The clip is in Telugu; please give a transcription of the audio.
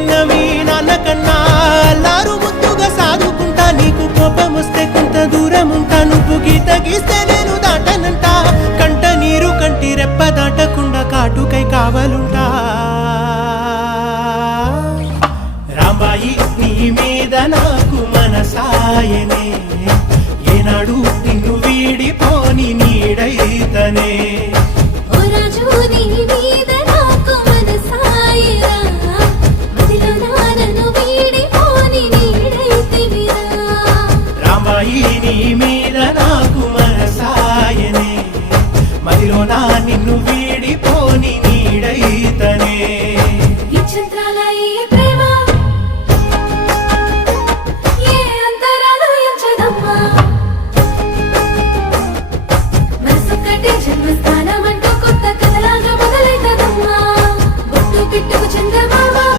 కన్న మీ నాన్న కన్నా అల్లారు ముద్దుగా సాదుకుంటా నీకు కోపం వస్తే కొంత దూరం ఉంటా నువ్వు గీత గీస్తే నేను దాటనంట కంట నీరు కంటి రెప్ప దాటకుండా కాటుకై కావాలుంటా రాంబాయి నీ మీద నాకు మనసాయనే ఏనాడు నిన్ను వీడిపోని